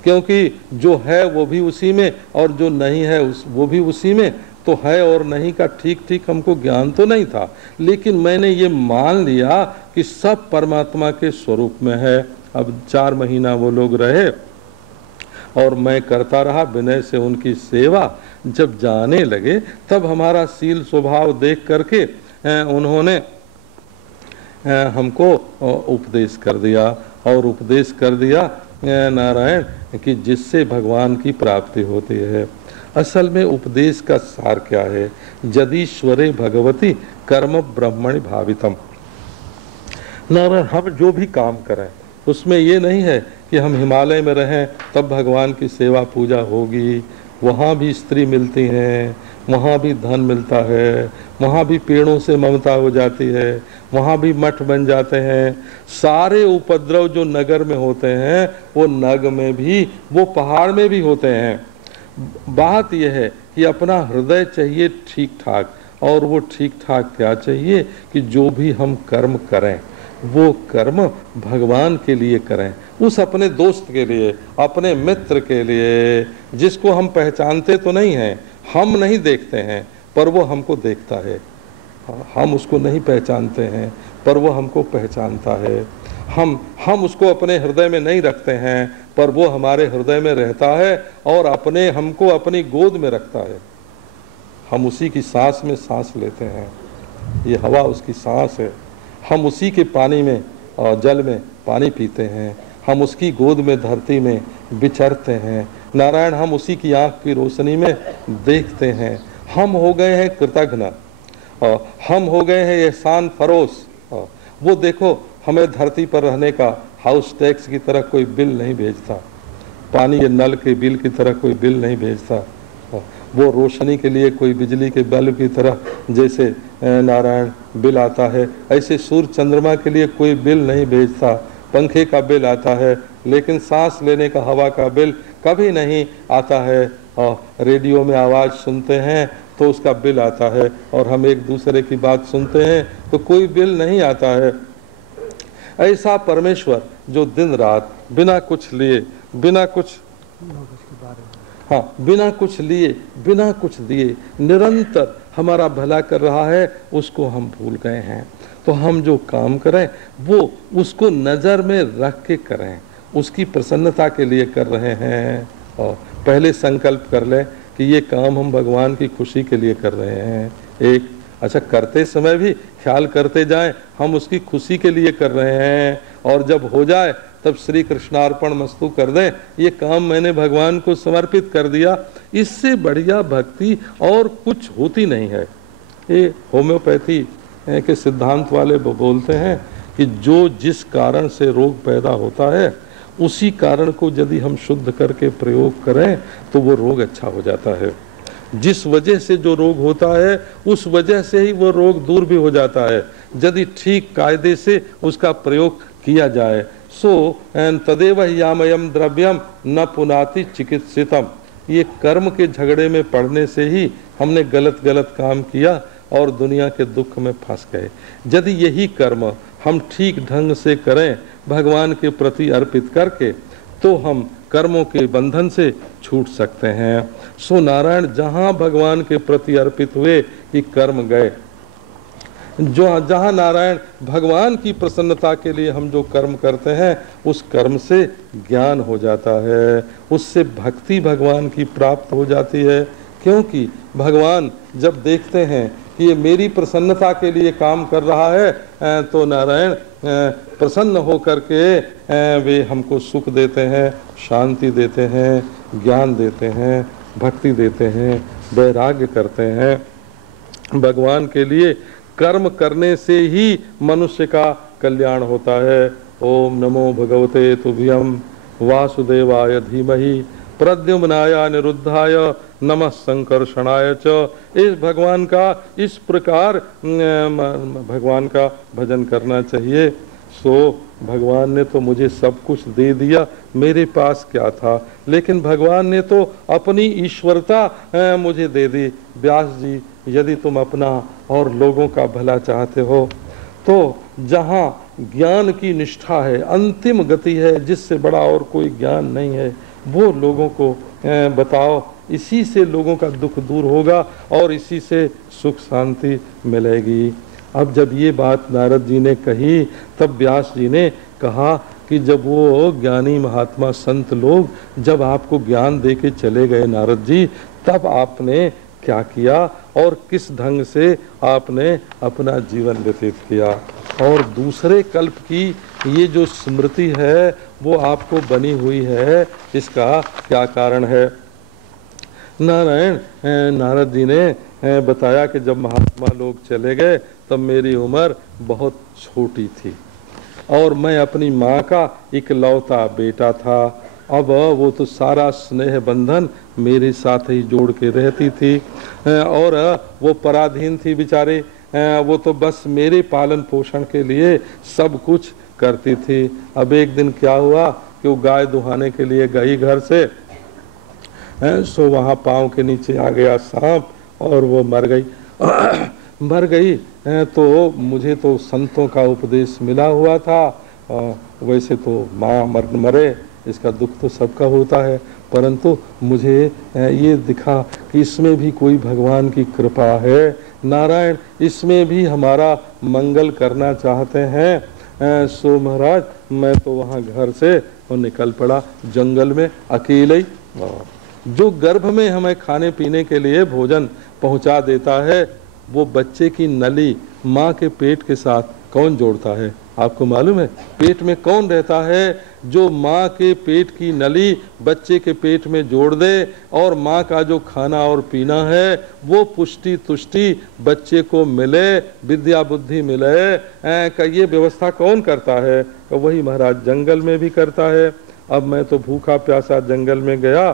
क्योंकि जो है वो भी उसी में और जो नहीं है वो भी उसी में। तो है और नहीं का ठीक ठीक हमको ज्ञान तो नहीं था, लेकिन मैंने ये मान लिया कि सब परमात्मा के स्वरूप में है। अब 4 महीना वो लोग रहे और मैं करता रहा विनय से उनकी सेवा। जब जाने लगे तब हमारा शील स्वभाव देख करके उन्होंने हमको उपदेश कर दिया और उपदेश कर दिया नारायण कि जिससे भगवान की प्राप्ति होती है। असल में उपदेश का सार क्या है? यदीश्वरे भगवती कर्म ब्रह्मणि भावितम। नारायण हम जो भी काम करें उसमें ये नहीं है कि हम हिमालय में रहें तब भगवान की सेवा पूजा होगी, वहाँ भी स्त्री मिलती हैं, वहाँ भी धन मिलता है, वहाँ भी पेड़ों से ममता हो जाती है, वहाँ भी मठ बन जाते हैं। सारे उपद्रव जो नगर में होते हैं वो नग में भी, वो पहाड़ में भी होते हैं। बात यह है कि अपना हृदय चाहिए ठीक ठाक, और वो ठीक ठाक क्या चाहिए कि जो भी हम कर्म करें वो कर्म भगवान के लिए करें, उस अपने दोस्त के लिए, अपने मित्र के लिए, जिसको हम पहचानते तो नहीं हैं, हम नहीं देखते हैं पर वो हमको देखता है, हम उसको नहीं पहचानते हैं पर वो हमको पहचानता है, हम उसको अपने हृदय में नहीं रखते हैं पर वो हमारे हृदय में रहता है और हमको अपनी गोद में रखता है। हम उसी की सांस में सांस लेते हैं, ये हवा उसकी सांस है। हम उसी के पानी में और जल में पानी पीते हैं, हम उसकी गोद में धरती में विचरते हैं। नारायण हम उसी की आँख की रोशनी में देखते हैं। हम हो गए हैं कृतघ्न, हम हो गए हैं एहसान फरोश। वो देखो हमें धरती पर रहने का हाउस टैक्स की तरह कोई बिल नहीं भेजता, पानी के नल के बिल की तरह कोई बिल नहीं भेजता, वो रोशनी के लिए कोई बिजली के बल्ब की तरह जैसे नारायण बिल आता है, ऐसे सूर्य चंद्रमा के लिए कोई बिल नहीं भेजता। पंखे का बिल आता है लेकिन सांस लेने का हवा का बिल कभी नहीं आता है। और रेडियो में आवाज़ सुनते हैं तो उसका बिल आता है, और हम एक दूसरे की बात सुनते हैं तो कोई बिल नहीं आता है। ऐसा परमेश्वर जो दिन रात बिना कुछ लिए, बिना कुछ हाँ, बिना कुछ लिए, बिना कुछ दिए निरंतर हमारा भला कर रहा है, उसको हम भूल गए हैं। तो हम जो काम करें वो उसको नजर में रख के करें, उसकी प्रसन्नता के लिए कर रहे हैं। और पहले संकल्प कर ले कि ये काम हम भगवान की खुशी के लिए कर रहे हैं। एक अच्छा, करते समय भी ख्याल करते जाएं हम उसकी खुशी के लिए कर रहे हैं, और जब हो जाए तब श्री कृष्णार्पण मस्तु कर दें, ये काम मैंने भगवान को समर्पित कर दिया। इससे बढ़िया भक्ति और कुछ होती नहीं है। ये होम्योपैथी के सिद्धांत वाले बोलते हैं कि जो जिस कारण से रोग पैदा होता है उसी कारण को यदि हम शुद्ध करके प्रयोग करें तो वो रोग अच्छा हो जाता है। जिस वजह से जो रोग होता है उस वजह से ही वो रोग दूर भी हो जाता है, यदि ठीक कायदे से उसका प्रयोग किया जाए। सो तदेव यामयम द्रव्यम न पुनाति चिकित्सितम। ये कर्म के झगड़े में पड़ने से ही हमने गलत गलत काम किया और दुनिया के दुख में फंस गए। यदि यही कर्म हम ठीक ढंग से करें भगवान के प्रति अर्पित करके, तो हम कर्मों के बंधन से छूट सकते हैं। सो नारायण जहाँ भगवान के प्रति अर्पित हुए कि कर्म गए, जो जहाँ नारायण भगवान की प्रसन्नता के लिए हम जो कर्म करते हैं उस कर्म से ज्ञान हो जाता है, उससे भक्ति भगवान की प्राप्त हो जाती है। क्योंकि भगवान जब देखते हैं कि ये मेरी प्रसन्नता के लिए काम कर रहा है तो नारायण प्रसन्न हो करके वे हमको सुख देते हैं, शांति देते हैं, ज्ञान देते हैं, भक्ति देते हैं, वैराग्य करते हैं। भगवान के लिए कर्म करने से ही मनुष्य का कल्याण होता है। ओम नमो भगवते तुभ्यम वासुदेवाय धीमहि प्रद्युम्नाय अनिरुद्धाय नमः संकर्षणाय च। इस भगवान का इस प्रकार भगवान का भजन करना चाहिए। सो भगवान ने तो मुझे सब कुछ दे दिया, मेरे पास क्या था, लेकिन भगवान ने तो अपनी ईश्वरता मुझे दे दी। व्यास जी, यदि तुम अपना और लोगों का भला चाहते हो तो जहाँ ज्ञान की निष्ठा है, अंतिम गति है, जिससे बड़ा और कोई ज्ञान नहीं है, वो लोगों को बताओ। इसी से लोगों का दुख दूर होगा और इसी से सुख शांति मिलेगी। अब जब ये बात नारद जी ने कही तब व्यास जी ने कहा कि जब वो ज्ञानी महात्मा संत लोग जब आपको ज्ञान दे के चले गए नारद जी, तब आपने क्या किया और किस ढंग से आपने अपना जीवन व्यतीत किया। और दूसरे कल्प की ये जो स्मृति है वो आपको बनी हुई है, इसका क्या कारण है। नारायण नारद जी ने बताया कि जब महात्मा लोग चले गए तब मेरी उम्र बहुत छोटी थी और मैं अपनी माँ का इकलौता बेटा था। अब वो तो सारा स्नेह बंधन मेरे साथ ही जोड़ के रहती थी और वो पराधीन थी बेचारे, वो तो बस मेरे पालन पोषण के लिए सब कुछ करती थी। अब एक दिन क्या हुआ कि वो गाय दुहाने के लिए गई घर से, सो वहाँ पाँव के नीचे आ गया सांप और वो मर गई। मर गई तो मुझे तो संतों का उपदेश मिला हुआ था, वैसे तो माँ मरे इसका दुख तो सबका होता है, परंतु मुझे ये दिखा कि इसमें भी कोई भगवान की कृपा है। नारायण इसमें भी हमारा मंगल करना चाहते हैं। सो महाराज मैं तो वहाँ घर से और निकल पड़ा जंगल में अकेले ही। जो गर्भ में हमें खाने पीने के लिए भोजन पहुँचा देता है वो बच्चे की नली माँ के पेट के साथ कौन जोड़ता है, आपको मालूम है? पेट में कौन रहता है जो माँ के पेट की नली बच्चे के पेट में जोड़ दे और माँ का जो खाना और पीना है वो पुष्टि तुष्टि बच्चे को मिले, विद्या बुद्धि मिले, का ये व्यवस्था कौन करता है? तो वही महाराज जंगल में भी करता है। अब मैं तो भूखा प्यासा जंगल में गया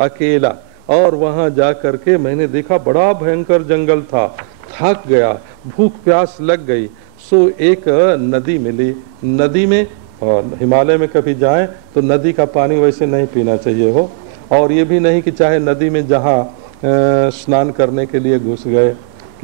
अकेला और वहाँ जा करके मैंने देखा बड़ा भयंकर जंगल था, थक गया, भूख प्यास लग गई। सो एक नदी मिली, नदी में, और हिमालय में कभी जाएं तो नदी का पानी वैसे नहीं पीना चाहिए हो, और ये भी नहीं कि चाहे नदी में जहाँ स्नान करने के लिए घुस गए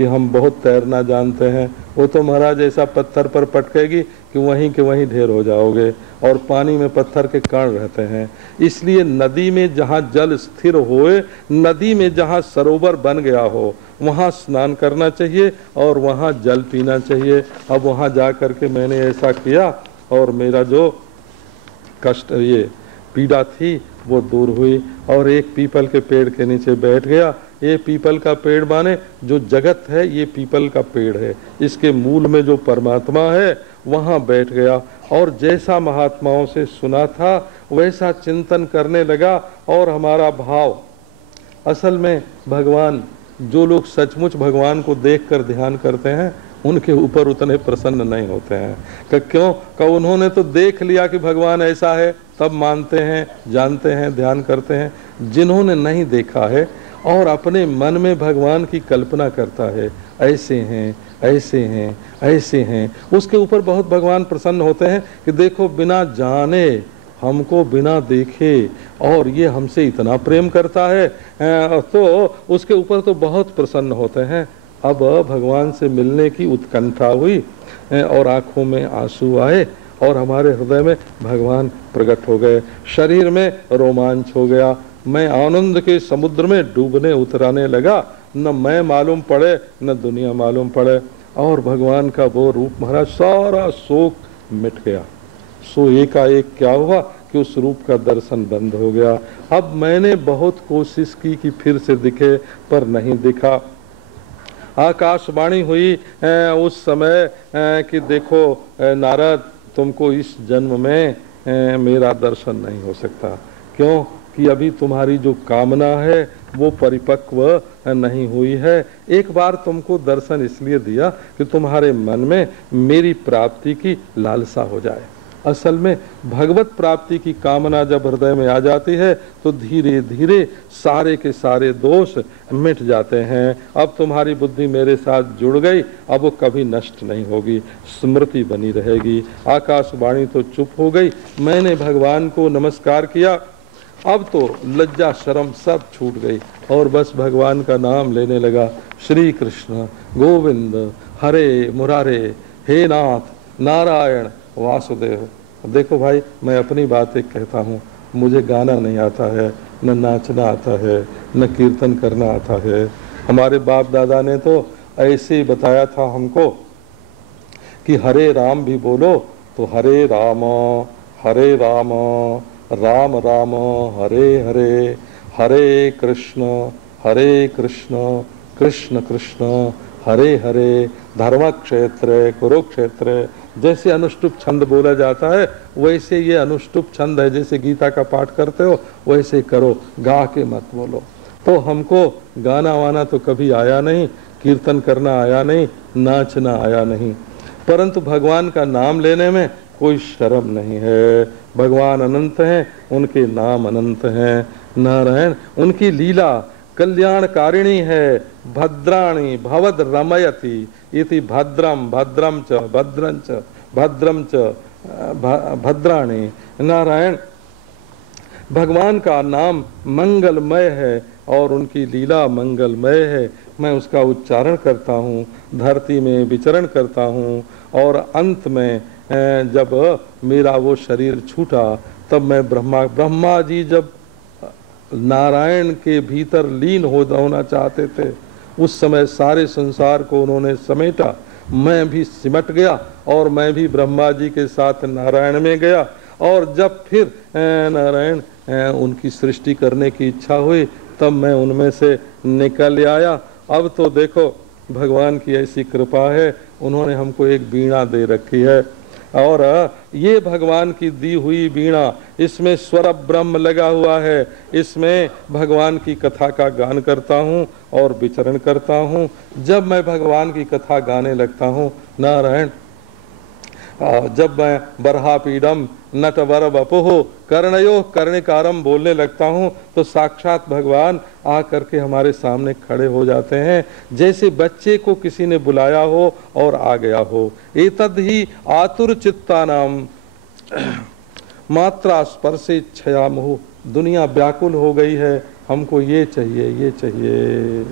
कि हम बहुत तैरना जानते हैं, वो तो महाराज ऐसा पत्थर पर पटकेगी कि वहीं के वहीं ढेर हो जाओगे, और पानी में पत्थर के कण रहते हैं। इसलिए नदी में जहाँ जल स्थिर होए, नदी में जहाँ सरोवर बन गया हो, वहाँ स्नान करना चाहिए और वहाँ जल पीना चाहिए। अब वहाँ जा कर के मैंने ऐसा किया और मेरा जो कष्ट, ये पीड़ा थी, वो दूर हुई और एक पीपल के पेड़ के नीचे बैठ गया। ये पीपल का पेड़ माने जो जगत है, ये पीपल का पेड़ है, इसके मूल में जो परमात्मा है वहाँ बैठ गया और जैसा महात्माओं से सुना था वैसा चिंतन करने लगा। और हमारा भाव, असल में भगवान, जो लोग सचमुच भगवान को देखकर ध्यान करते हैं उनके ऊपर उतने प्रसन्न नहीं होते हैं। क्यों? उन्होंने तो देख लिया कि भगवान ऐसा है, तब मानते हैं, जानते हैं, ध्यान करते हैं। जिन्होंने नहीं देखा है और अपने मन में भगवान की कल्पना करता है, ऐसे हैं, ऐसे हैं, ऐसे हैं, उसके ऊपर बहुत भगवान प्रसन्न होते हैं कि देखो बिना जाने, हमको बिना देखे, और ये हमसे इतना प्रेम करता है, तो उसके ऊपर तो बहुत प्रसन्न होते हैं। अब भगवान से मिलने की उत्कंठा हुई और आंखों में आंसू आए और हमारे हृदय में भगवान प्रकट हो गए, शरीर में रोमांच हो गया। मैं आनंद के समुद्र में डूबने उतराने लगा, न मैं मालूम पड़े न दुनिया मालूम पड़े, और भगवान का वो रूप महाराज, सारा शोक मिट गया। सो एकाएक क्या हुआ कि उस रूप का दर्शन बंद हो गया। अब मैंने बहुत कोशिश की कि फिर से दिखे, पर नहीं दिखा। आकाशवाणी हुई उस समय कि देखो नारद, तुमको इस जन्म में मेरा दर्शन नहीं हो सकता। क्यों? कि अभी तुम्हारी जो कामना है वो परिपक्व नहीं हुई है। एक बार तुमको दर्शन इसलिए दिया कि तुम्हारे मन में मेरी प्राप्ति की लालसा हो जाए। असल में भगवत प्राप्ति की कामना जब हृदय में आ जाती है तो धीरे धीरे सारे के सारे दोष मिट जाते हैं। अब तुम्हारी बुद्धि मेरे साथ जुड़ गई, अब वो कभी नष्ट नहीं होगी, स्मृति बनी रहेगी। आकाशवाणी तो चुप हो गई। मैंने भगवान को नमस्कार किया, अब तो लज्जा शर्म सब छूट गई और बस भगवान का नाम लेने लगा। श्री कृष्ण गोविंद हरे मुरारे, हे नाथ नारायण वासुदेव। देखो भाई, मैं अपनी बात एक कहता हूँ, मुझे गाना नहीं आता है, न नाचना आता है, न कीर्तन करना आता है। हमारे बाप दादा ने तो ऐसे बताया था हमको कि हरे राम भी बोलो तो हरे राम राम राम हरे हरे, हरे कृष्ण कृष्ण कृष्ण हरे हरे। धर्म क्षेत्र कुरुक्षेत्र, जैसे अनुष्टुप छंद बोला जाता है वैसे ये अनुष्टुप छंद है। जैसे गीता का पाठ करते हो वैसे करो, गा के मत बोलो। तो हमको गाना वाना तो कभी आया नहीं, कीर्तन करना आया नहीं, नाचना आया नहीं, परंतु भगवान का नाम लेने में कोई शर्म नहीं है। भगवान अनंत हैं, उनके नाम अनंत हैं। नारायण, उनकी लीला कल्याणकारिणी है। भद्राणी भवद रमयति इति भद्रम भद्रम च भद्रं च भद्रम च भद्राणी। नारायण, भगवान का नाम मंगलमय है और उनकी लीला मंगलमय है। मैं उसका उच्चारण करता हूँ, धरती में विचरण करता हूँ, और अंत में जब मेरा वो शरीर छूटा तब मैं ब्रह्मा जी जब नारायण के भीतर लीन होना चाहते थे, उस समय सारे संसार को उन्होंने समेटा। मैं भी सिमट गया और मैं भी ब्रह्मा जी के साथ नारायण में गया। और जब फिर नारायण उनकी सृष्टि करने की इच्छा हुई तब मैं उनमें से निकल आया। अब तो देखो भगवान की ऐसी कृपा है, उन्होंने हमको एक वीणा दे रखी है, और ये भगवान की दी हुई वीणा, इसमें स्वर ब्रह्म लगा हुआ है। इसमें भगवान की कथा का गान करता हूँ और विचरण करता हूँ। जब मैं भगवान की कथा गाने लगता हूँ नारायण, जब मैं बरहा पीडम नटवर बपुः कर्णयो कर्णिकारम बोलने लगता हूँ तो साक्षात भगवान आ करके हमारे सामने खड़े हो जाते हैं, जैसे बच्चे को किसी ने बुलाया हो और आ गया हो। एतद ही आतुर चित्तानाम मात्रा स्पर्शे छयामुहु। दुनिया व्याकुल हो गई है, हमको ये चाहिए, ये चाहिए।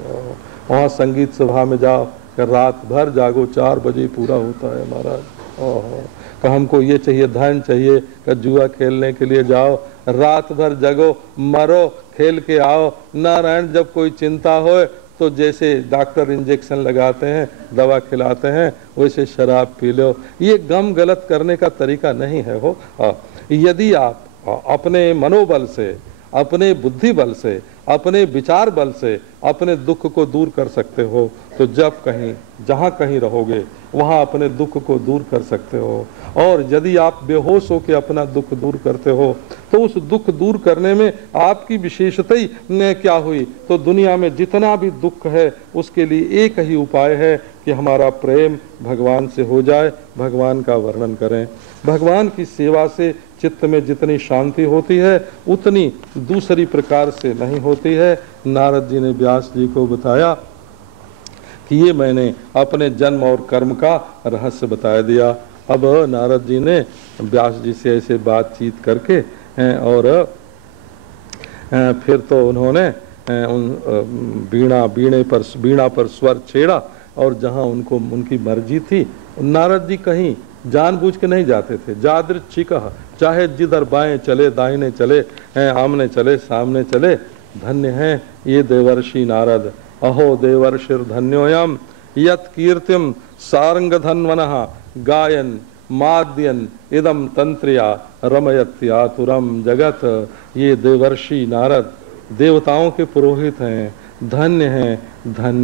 वहाँ संगीत सभा में जाओ, कि रात भर जागो 4 बजे पूरा होता है महाराज। ओहो, कि हमको ये चाहिए, धन चाहिए, कि जुआ खेलने के लिए जाओ, रात भर जगो, मरो, खेल के आओ। नारायण जब कोई चिंता हो तो जैसे डॉक्टर इंजेक्शन लगाते हैं, दवा खिलाते हैं, वैसे शराब पी लो। ये गम गलत करने का तरीका नहीं है हो। यदि आप अपने मनोबल से, अपने बुद्धि बल से, अपने विचार बल से अपने दुख को दूर कर सकते हो तो जब कहीं जहाँ कहीं रहोगे वहाँ अपने दुख को दूर कर सकते हो। और यदि आप बेहोश हो के अपना दुख दूर करते हो तो उस दुख दूर करने में आपकी विशेषता ही क्या हुई, तो दुनिया में जितना भी दुख है उसके लिए एक ही उपाय है कि हमारा प्रेम भगवान से हो जाए, भगवान का वर्णन करें। भगवान की सेवा से चित्त में जितनी शांति होती है उतनी दूसरी प्रकार से नहीं होती है। नारद जी ने व्यास जी को बताया कि ये मैंने अपने जन्म और कर्म का रहस्य बता दिया। अब नारद जी ने व्यास जी से ऐसे बातचीत करके और फिर तो उन्होंने वीणा पर स्वर छेड़ा और जहाँ उनको उनकी मर्जी थी। नारद जी कहीं जानबूझ के नहीं जाते थे, यादृच्छिक, चाहे जिधर बाएं चले, दाहिने चले, आमने चले, सामने चले। धन्य हैं ये देवर्षि नारद, अहो देवर्षिर धन्योयम यत् कीर्तिम सारंग धन्वनः गायन माद्यन इदम तंत्रिया रमयत्यातुरम जगत। ये देवर्षि नारद देवताओं के पुरोहित हैं, धन्य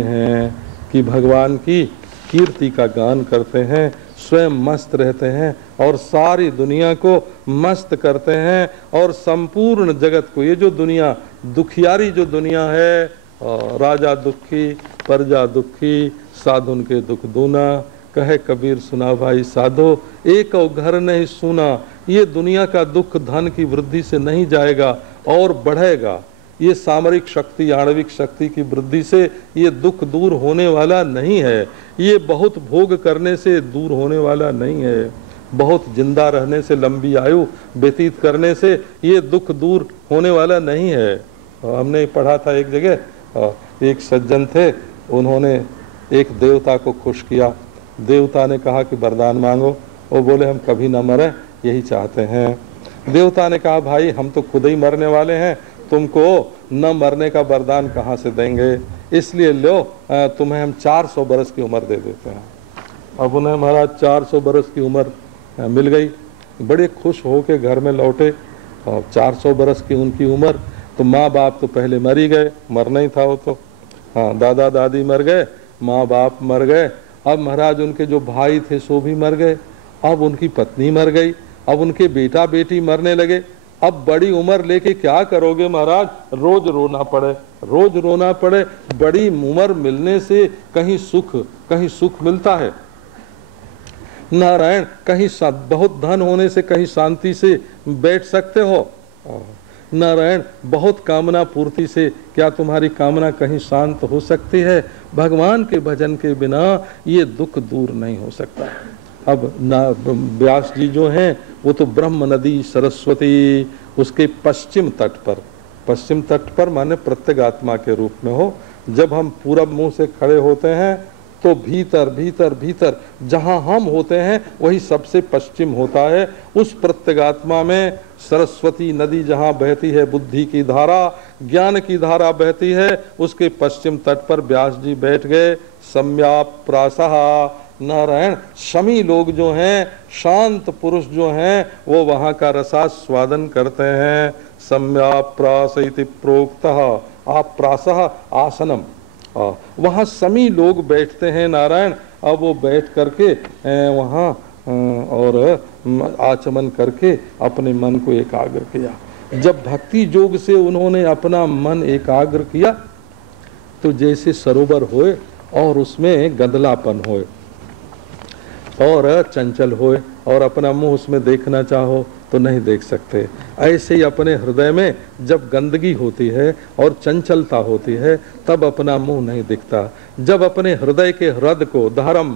हैं कि भगवान की कीर्ति का गान करते हैं, स्वयं मस्त रहते हैं और सारी दुनिया को मस्त करते हैं और संपूर्ण जगत को। ये जो दुनिया दुखियारी जो दुनिया है, राजा दुखी प्रजा दुखी, साधुन के दुख दूना, कहे कबीर सुना भाई साधो, एक घर नहीं सुना। ये दुनिया का दुख धन की वृद्धि से नहीं जाएगा और बढ़ेगा। ये सामरिक शक्ति, आणविक शक्ति की वृद्धि से ये दुख दूर होने वाला नहीं है। ये बहुत भोग करने से दूर होने वाला नहीं है। बहुत जिंदा रहने से, लंबी आयु व्यतीत करने से ये दुख दूर होने वाला नहीं है। हमने पढ़ा था एक जगह, एक सज्जन थे, उन्होंने एक देवता को खुश किया। देवता ने कहा कि वरदान मांगो। वो बोले हम कभी न मरे, यही चाहते हैं। देवता ने कहा भाई हम तो खुद ही मरने वाले हैं, तुमको न मरने का वरदान कहाँ से देंगे, इसलिए लो तुम्हें हम 400 बरस की उम्र दे देते हैं। अब उन्हें महाराज 400 बरस की उम्र मिल गई। बड़े खुश होके घर में लौटे और 400 बरस की उनकी उम्र। तो माँ बाप तो पहले मर ही गए, मरना ही था वो तो। हाँ, दादा दादी मर गए, माँ बाप मर गए। अब महाराज उनके जो भाई थे सो भी मर गए। अब उनकी पत्नी मर गई। अब उनके बेटा बेटी मरने लगे। अब बड़ी उम्र लेके क्या करोगे महाराज, रोज रोना पड़े। बड़ी उम्र मिलने से कहीं सुख मिलता है नारायण, कहीं बहुत धन होने से कहीं शांति से बैठ सकते हो नारायण, बहुत कामना पूर्ति से क्या तुम्हारी कामना कहीं शांत हो सकती है। भगवान के भजन के बिना ये दुख दूर नहीं हो सकता। अब व्यास जी जो हैं वो तो ब्रह्म नदी सरस्वती उसके पश्चिम तट पर माने प्रत्यगात्मा के रूप में हो। जब हम पूरब मुंह से खड़े होते हैं तो भीतर जहां हम होते हैं वही सबसे पश्चिम होता है। उस प्रत्यगात्मा में सरस्वती नदी जहां बहती है, बुद्धि की धारा, ज्ञान की धारा बहती है, उसके पश्चिम तट पर व्यास जी बैठ गए। सम्याप्रासः नारायण, शमी लोग जो हैं, शांत पुरुष जो हैं, वो वहां का रसास्वादन करते हैं। सम्याप्रास इति प्रोक्तः, आप्रासः आसनम, वहाँ समी लोग बैठते हैं नारायण। अब वो बैठ करके वहाँ और आचमन करके अपने मन को एकाग्र किया। जब भक्ति योग से उन्होंने अपना मन एकाग्र किया तो जैसे सरोवर होए और उसमें गंदलापन होए और चंचल होए और अपना मुंह उसमें देखना चाहो तो नहीं देख सकते। ऐसे ही अपने हृदय में जब गंदगी होती है और चंचलता होती है तब अपना मुंह नहीं दिखता। जब अपने हृदय के ह्रद को, धर्म